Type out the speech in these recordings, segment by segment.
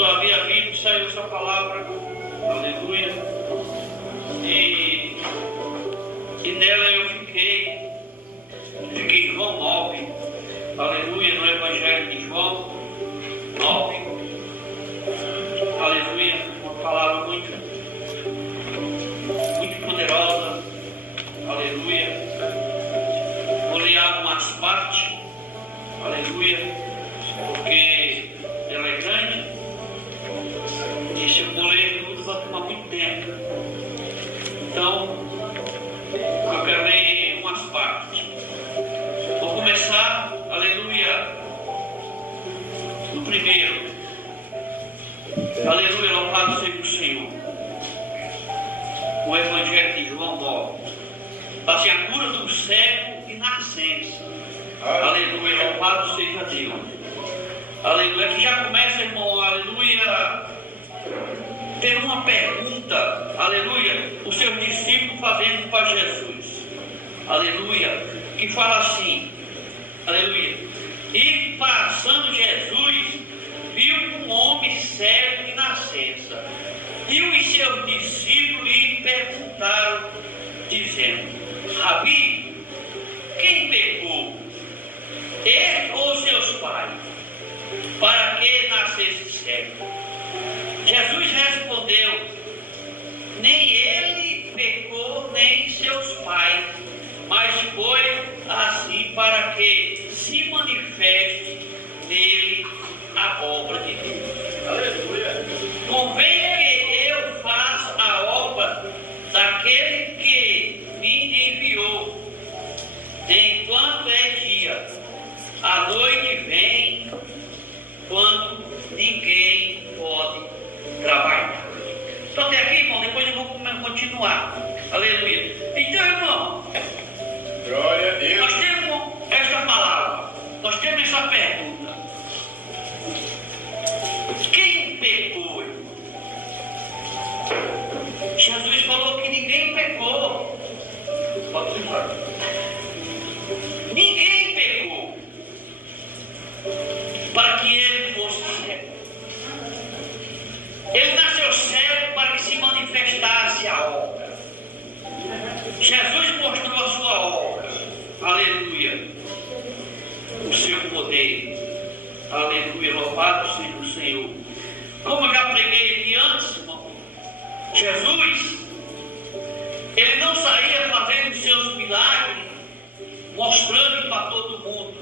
só havia visto, saiu essa palavra, aleluia, e nela eu fiquei em João 9, aleluia, no Evangelho de João 9, aleluia, uma palavra muito poderosa, aleluia. Vou ler algumas partes, aleluia, porque ela é grande, e se eu for ler tudo vai tomar muito tempo. Então, eu quero ler umas partes. Vou começar, aleluia, no primeiro. Aleluia, louvado seja o Senhor. O Evangelho de João 9. Assim, a cura do cego e nascença. Aleluia, louvado seja Deus. Aleluia, que já começa, irmão, aleluia, tem uma pergunta, aleluia, os seus discípulos fazendo para Jesus. Aleluia, que fala assim, aleluia, e passando Jesus, viu um homem cego de nascença, e os seus discípulos lhe perguntaram, dizendo, Rabi, quem pecou, ele ou seus pais, para que nascesse cego? Jesus respondeu, nem ele pecou, nem seus pais, mas foi assim para que se manifeste nele a obra de Deus. Aleluia. Convém que eu faça a obra daquele que me enviou, enquanto é dia, a noite vem, quando ninguém pode trabalhar. Então até aqui, irmão, depois eu vou continuar. Aleluia. Então, irmão, glória a Deus. Nós temos esta palavra, nós temos essa pergunta. Quem pecou, irmão? Jesus falou que ninguém pecou. Pode ser claro. Ninguém pecou para que ele fosse cego. Ele nasceu cego para que se manifestasse a obra. Jesus mostrou a sua obra. Aleluia. O seu poder. Aleluia. Louvado seja o Senhor. Como eu já preguei aqui antes, irmão, Jesus, ele não saía fazendo seus milagres, mostrando para todo mundo,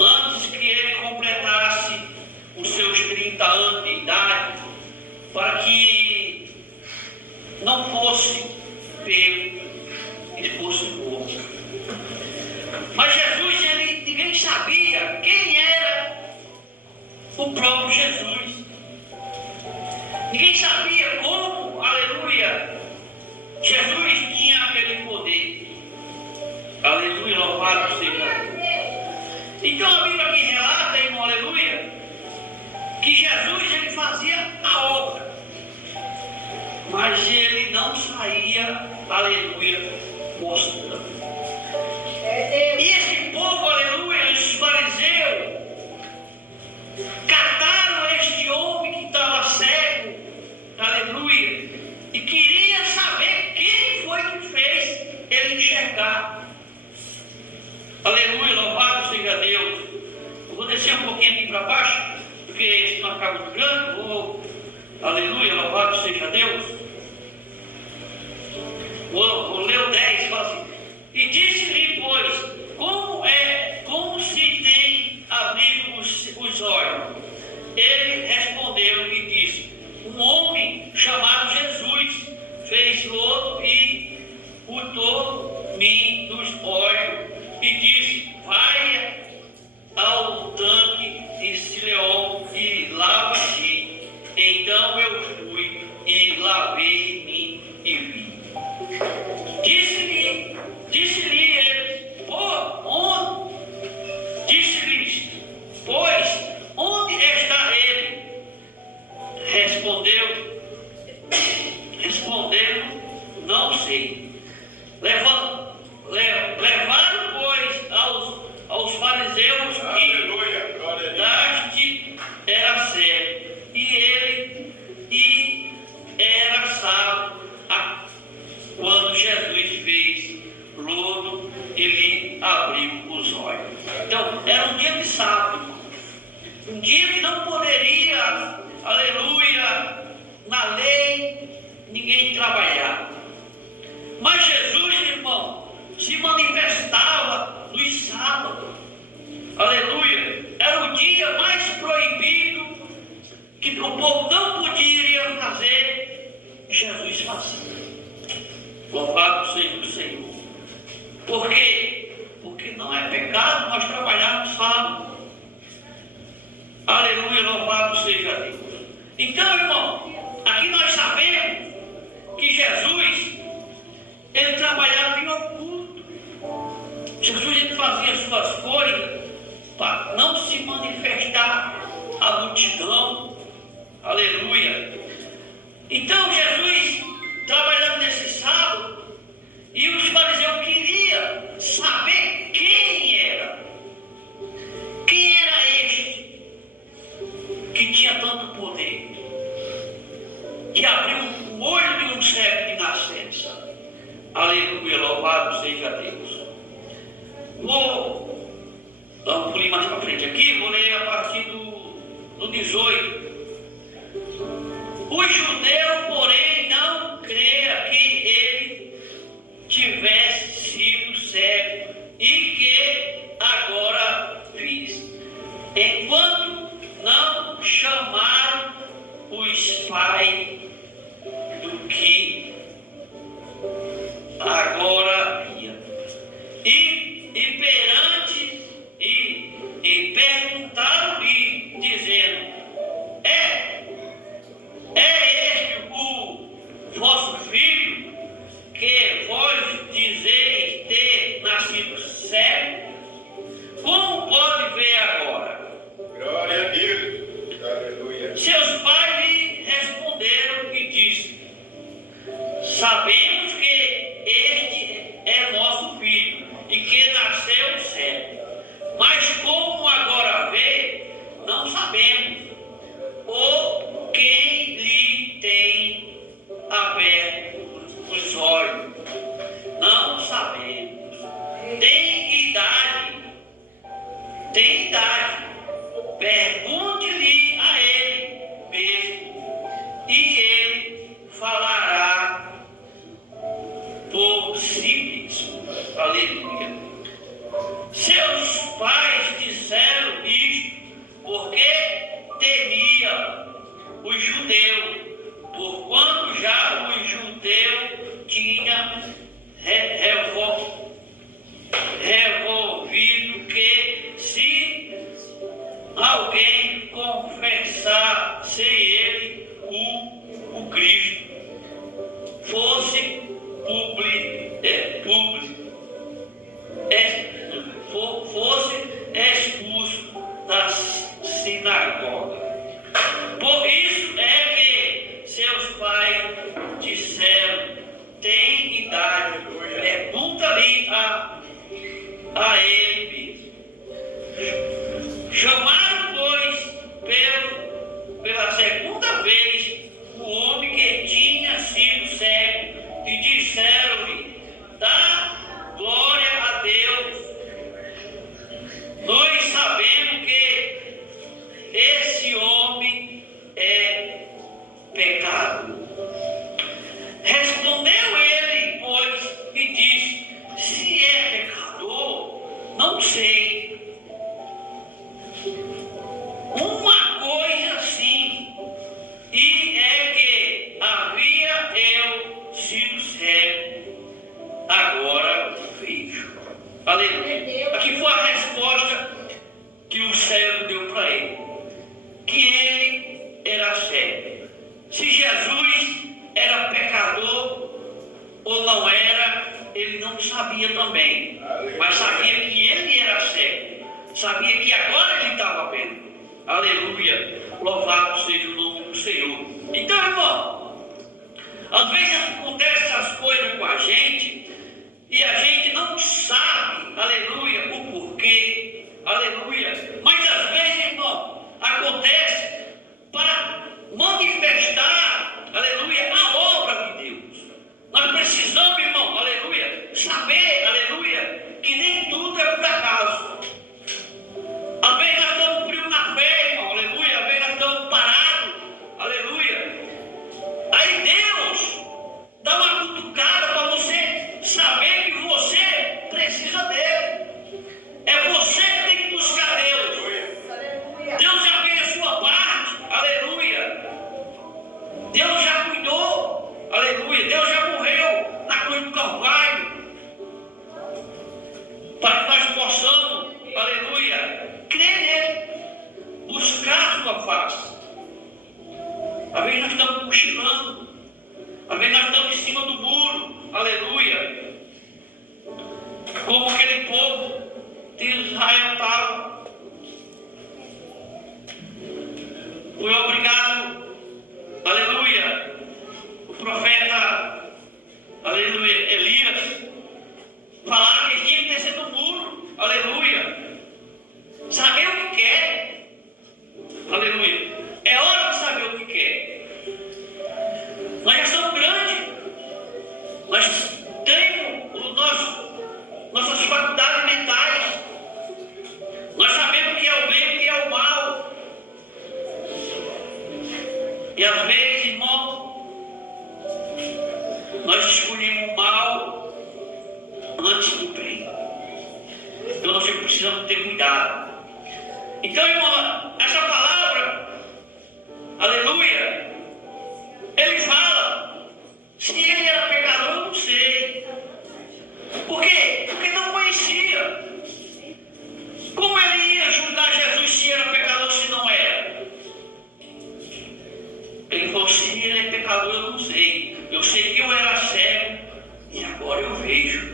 antes que ele completasse os seus 30 anos de idade, para que não fosse pego e fosse morto. Mas Jesus, ninguém sabia quem era o próprio Jesus. Ninguém sabia como, aleluia, Jesus tinha aquele poder. Aleluia, louvado seja Deus. Então a Bíblia aqui relata, irmão, aleluia, que Jesus ele fazia a obra, mas ele não saía, aleluia, mostrando. E esse povo, aleluia, os fariseus, cataram este homem que estava cego, aleluia, e queria saber quem foi que fez ele enxergar. Aleluia, louvado seja Deus. Eu vou descer um pouquinho aqui para baixo, porque senão acaba de grande. Aleluia, louvado seja Deus. Vou ler o 10, fala assim. E disse-lhe, pois, como se tem abrido os olhos? Ele respondeu e disse, um homem chamado Jesus fez lodo e botou-me nos olhos e disse, vai ao tanque de Siloé e lava-te. Então eu fui e lavei-me e vi. Disse-lhe ele, disse-lhes, pois, onde está ele? Respondeu, não sei. Levaram, pois, aos fariseus que Daste era cego. Um dia que não poderia, aleluia, na lei, ninguém trabalhar. Mas Jesus, irmão, se manifestava nos sábados. Aleluia. Era o dia mais proibido que o povo não poderia fazer. Jesus fazia. Louvado seja o Senhor. Por quê? Porque não é pecado nós trabalharmos sábado. Aleluia, louvado seja Deus. Então, irmão, aqui nós sabemos que Jesus, ele trabalhava em oculto. Jesus, ele fazia suas coisas para não se manifestar à multidão. Aleluia. Então, Jesus, trabalhando nesse sábado, e os fariseus queriam saber quem era. Quem era este que tinha tanto poder, que abriu o olho de um cego de nascença. Aleluia, louvado seja Deus. Vou dar um pulinho mais para frente aqui, vou ler a partir do 18. O judeu, porém, não creia que ele tivesse sido cego e que agora fiz, enquanto não chamaram os pais do que agora via. E perante e perguntaram-lhe, dizendo: é este o vosso filho, que vós dizeis ter nascido cego? Como pode ver agora? Glória a Deus. Aleluia. Seus pais lhe responderam e disseram: sabemos que este é nosso filho e que nasceu cego, mas como agora vê, não sabemos, ou quem lhe tem aberto os olhos, não sabemos. Tem idade. Pergunte-lhe a ele mesmo, e ele falará por si mesmo. Aleluia. Seus pais disseram isto porque temia os judeus, porquanto já os judeus tinham revolvido que se alguém confessasse ele o Cristo, fosse fosse expulso da sinagoga. Por isso é que seus pais disseram: tem idade, pergunta-lhe a ele mesmo. Chamaram, pois, pela segunda vez o homem que tinha sido cego e disseram-lhe: dá glória a Deus. Nós sabemos que esse homem é pecado. Respondeu ele, pois, e disse: se é pecador, não sei. Uma coisa sim, e é que havia eu sido cego, agora vejo. Aleluia. Aqui foi a resposta que o cego deu para ele, que ele era cego. Se Jesus era pecador ou não era, ele não sabia também, mas sabia que ele era cego, sabia que agora ele estava vendo. Aleluia, louvado seja o nome do Senhor. Então, irmão, às vezes acontecem essas coisas com a gente e a gente não sabe, aleluia, o porquê, aleluia, mas às vezes, irmão, acontece para manifestar, aleluia, a obra de Deus. Nós precisamos, irmão, aleluia, saber, aleluia, que nem tudo é por acaso. Às vezes nós estamos frio na fé, irmão. sua face. Às vezes nós estamos cochilando. Às vezes nós estamos em cima do muro. Aleluia. Como aquele povo de Israel estava. Foi obrigado, aleluia, o profeta, aleluia, Elias, falar que eles tinham que descer do muro, aleluia, saber o que quer, aleluia, é hora de saber o que quer. Nós já somos grandes, nós temos nossas faculdades mentais, nós sabemos o que é o bem e o que é o mal. E às vezes, irmão, nós escolhemos o mal antes do bem. Então nós precisamos ter cuidado. Então, irmão, essa palavra, aleluia, ele fala, se ele era pecador, eu não sei. Por quê? Porque não conhecia. Como ele ia julgar Jesus se era pecador, se não era? Ele falou, se ele é pecador, eu não sei. Eu sei que eu era cego e agora eu vejo.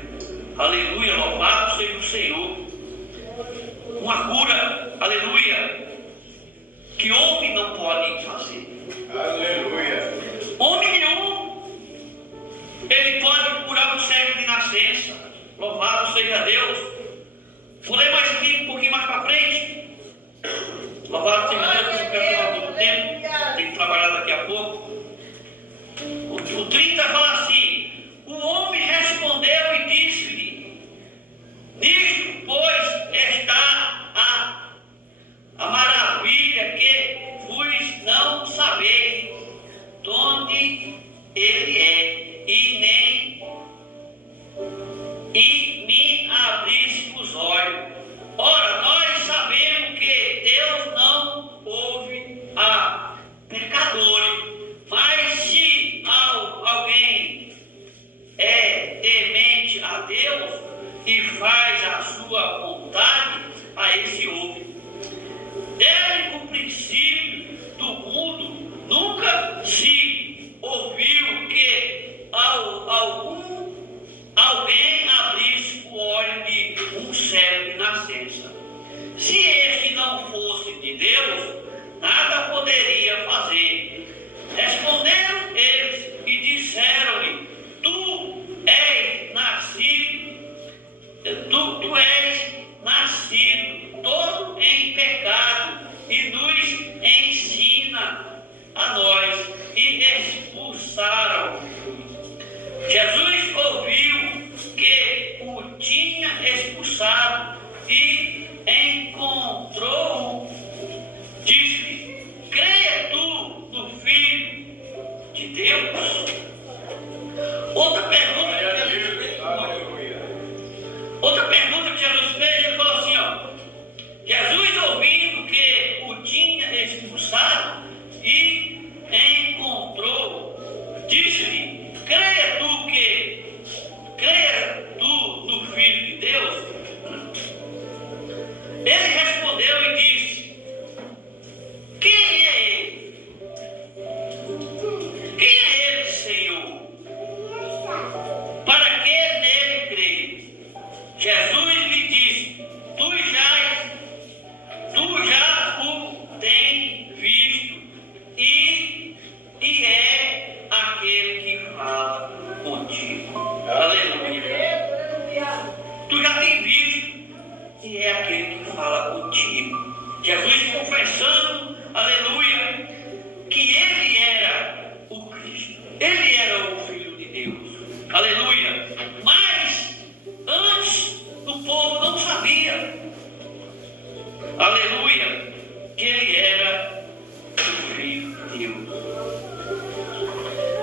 Aleluia, louvado seja o Senhor. Uma cura, aleluia, que homem não pode fazer. Aleluia. Homem nenhum. Ele pode curar um cego de nascença. Louvado seja Deus. Vou ler mais aqui, um pouquinho mais para frente. Louvado seja Deus, eu quero falar muito tempo. Tenho que trabalhar daqui a pouco. O 30 fala assim: o homem respondeu e disse-lhe: disto, pois, está a maravilha que vos não sabeis de onde ele é, e me abrisse os olhos. Ora, nós sabemos que Deus não ouve a pecadores, mas se alguém é temente a Deus e faz a sua vontade, a esse ouve. Desde o princípio do mundo nunca se ouviu que alguém abrisse o olho de um cego de nascença. Se este não fosse de Deus, nada poderia fazer. Responderam eles e disseram-lhe: tu és nascido todo em pecado e nos ensina a nós, e expulsaram. Jesus ouviu que o tinha expulsado e encontrou-o. Disse-lhe: creia tu no Filho de Deus? Outra pergunta que Jesus fez, ele falou assim, ó. Jesus, ouvindo que o tinha expulsado e encontrou, disse-lhe: creia tu no Filho de Deus? Ele respondeu e disse: quem é ele? Quem é ele, Senhor? Para que nele creio? Jesus lhe disse: tu já o tens visto, e é aquele que fala contigo. Aleluia. Tu já tens visto, e é aquele que fala contigo. Jesus confessando, aleluia, que ele era o Cristo, ele era o Filho de Deus, aleluia. Mas antes o povo não sabia, aleluia, que ele era o Filho de Deus.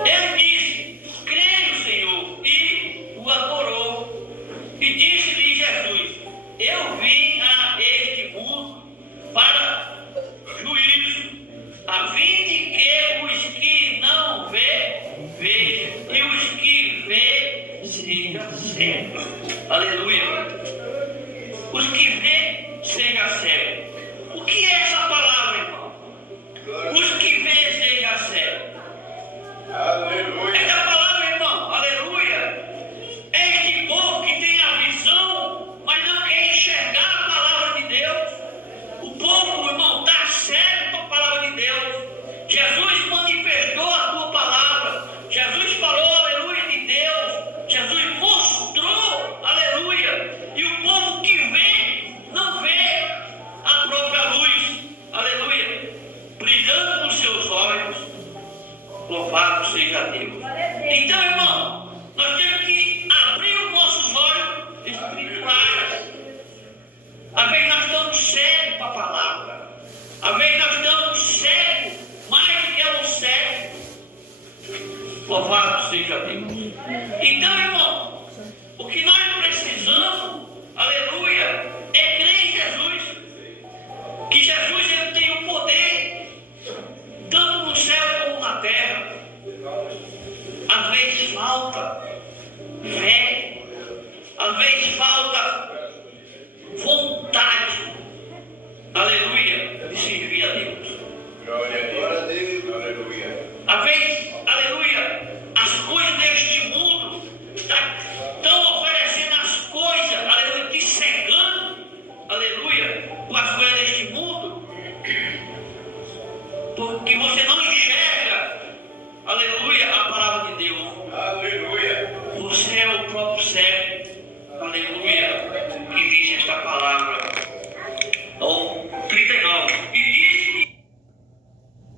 Ele disse: creio, Senhor, e o adorou. E disse-lhe Jesus: eu vim a este mundo para juízo, a fim de que os que não vejam, e os que vê sejam cegos. Aleluia. Os que vê sejam cegos. O que é essa palavra, irmão? Louvado seja Deus. Então, irmão, nós temos que abrir os nossos olhos espirituais. Às vezes nós estamos cegos para a palavra. Às vezes nós estamos cegos, mais do que um cego. Louvado seja Deus. Então, irmão, o que nós precisamos, aleluia, é crer em Jesus. Que Jesus ele tem o poder, tanto no céu como na terra. Às vezes falta fé, às vezes falta vontade, aleluia, de servir a Deus. Glória a Deus. Aleluia. Às vezes, aleluia, as coisas deste mundo estão oferecendo as coisas, aleluia, te cegando, aleluia, com as coisas deste mundo, porque você não enxerga, aleluia,